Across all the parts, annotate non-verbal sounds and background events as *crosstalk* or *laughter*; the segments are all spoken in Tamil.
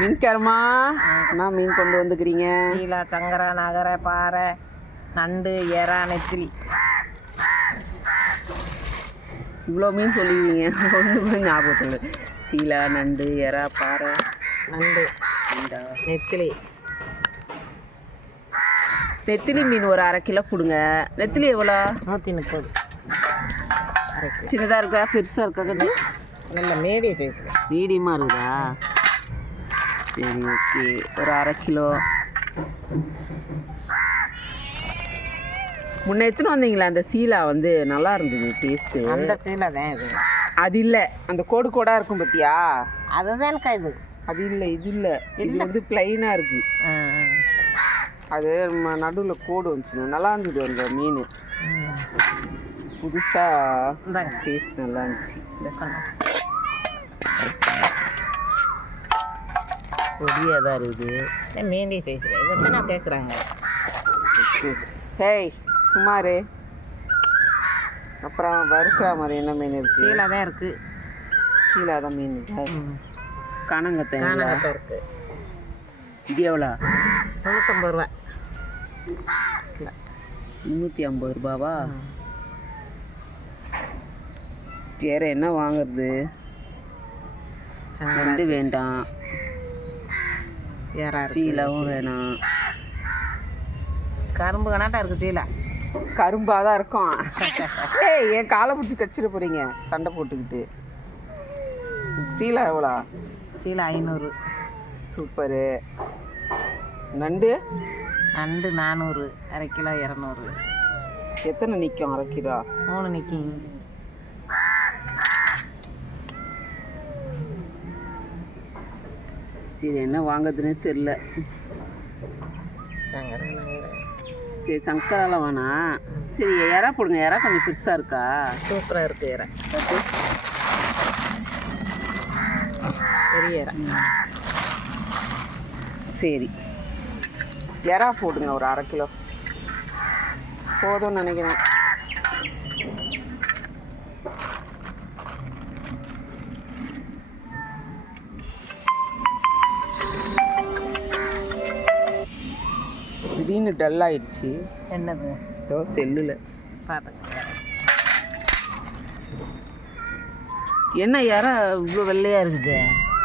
மீன்காரமா என்ன மீன் கொண்டு வந்துக்கிறீங்க? சீலா சங்கரா நகர பாறை நண்டு எறா நெத்திலி. இவ்வளோ மீன் சொல்லுவீங்க ஒன்று கூட ஞாபகத்தில். சீலா நண்டு எறா பாறை நண்டு நெத்திலி. நெத்திலி மீன் ஒரு அரை கிலோ கொடுங்க. நெத்திலி எவ்வளோ? நூற்றி முப்பது. சின்னதாக இருக்கா பெருசாக இருக்கா கட்டு நல்ல மீடியம் சைஸில் மீடியமாக இருக்குதா சரி ஓகே. ஒரு அரை கிலோ. முன்ன எடுத்துன்னு வந்தீங்களா அந்த சீலா வந்து நல்லா இருந்தது டேஸ்ட்டு அந்த சீலை தான் இது. அது இல்லை. அந்த கோடு கோடாக இருக்கும் பார்த்தியா அதுதான் எனக்கு இது. அது இல்லை இது இல்லை. இது வந்து பிளைனாக இருக்குது அது நடுவில் கோடு வந்துச்சுண்ணா நல்லா இருந்தது அந்த மீன். புதுசாக டேஸ்ட் நல்லா இருந்துச்சு. பொடியாக தான் இருக்குது. மீடியம் சைஸில் இதை நான் கேட்குறாங்க ஹேய் சுமாரு. அப்புறம் வறுக்கிற மாதிரி என்ன மீன் இருக்கு? சீலை தான் இருக்குது சீலா தான் மீன் இருக்கா காணங்கத்தை காணகத்தை இருக்குது இது எவ்வளோ? முந்நூற்றம்பது ரூபா. முந்நூற்றி ஐம்பது ரூபாவா? வேற என்ன வாங்குறது? நண்டு வேண்டாம். ஏறா சீலாவும் வேணாம். கரும்பு கணாட்டா இருக்குது சீலை. கரும்பாக தான் இருக்கும். *laughs* ஏய் என் காலை பிடிச்சி கச்சிட போகிறீங்க சண்டை போட்டுக்கிட்டு. சீலா எவ்வளோ? சீலை ஐநூறு. சூப்பரு. நண்டு? நண்டு நானூறு அரை கிலோ இரநூறு. எத்தனை நிற்கும் அரை கிலோ? மூணு நிற்கும் சரி என்ன வாங்குறதுனே தெரில சரி சங்கராலாம் வேணாம் சரி இறா போடுங்க. இறா கொஞ்சம் பெருசாக இருக்கா? சூப்பராக இருக்குது இறை. பெரிய இறை. சரி. இறா போடுங்க ஒரு அரை கிலோ. போதும்னு நினைக்கிறேன். திடீர்னு டல் ஆயிடுச்சு. என்னது? ஏதோ செல்லில். பார்த்துக்கங்க என்ன இறா? இவ்வளோ வெள்ளையாக இருக்குது.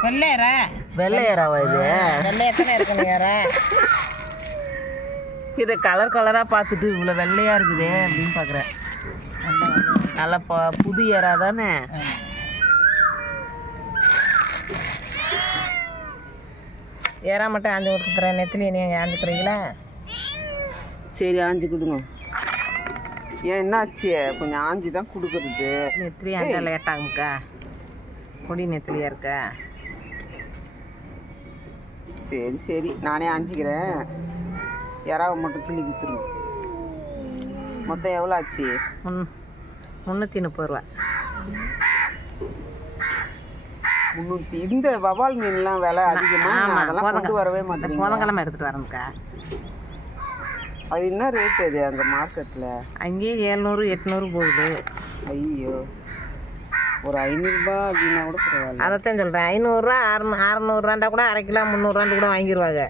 வெள்ளை இறை வெள்ளை இறாவா இது? வெள்ளை எத்தனை இருக்கணும் இறை. இதை கலர் கலராக பார்த்துட்டு இவ்வளோ வெள்ளையாக இருக்குதே அப்படின்னு பார்க்குறேன் நல்லா ப புது இறா தானே? இறா மட்டும் ஆஞ்சு கொடுத்துறேன் நெத்திலி நீங்கள் ஆஞ்சுக்கிறீங்களா சரி ஆஞ்சி கொடுங்க. ஏன் என்னாச்சு? கொஞ்சம் ஆஞ்சி தான் கொடுக்குறது. நெத்திலி ஆஞ்சா லேட் ஆகும்க்கா பொடி நெத்திலியாக இருக்கா? சரி சரி. நானே ஆஞ்சிக்கிறேன். இறாவை மட்டும் கிள்ளி கொடுத்துருங்க. மொத்தம் எவ்வளோ ஆச்சு? முன் முந்நூற்றி முப்பது ரூபா. முந்நூற்றி இந்த வவால் மீன்லாம் விலை அதிகமாக அதெல்லாம் கொண்டு வரவே மாட்டேங்க புதன்கிழமை எடுத்துகிட்டு வரேன்க்கா. அது என்ன ரேட் அது அந்த மார்க்கெட்டில் அங்கேயே ஏழ்நூறு எட்நூறு போகுது. ஐயோ. ஒரு ஐநூறுரூபா அப்படின்னா கூட பரவாயில்ல. அதைத்தான் சொல்கிறேன் ஐநூறுரூவா அறுநூ அறநூறுவாண்டா கூட அரை கிலோ முந்நூறுவாண்டு கூட வாங்கிடுவாங்க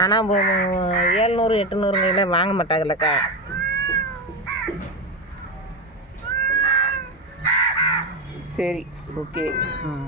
ஆனால் ஏழ்நூறு எட்டுநூறுங்கையில் வாங்க மாட்டாங்கல்லக்கா. சரி ஓகே ம்.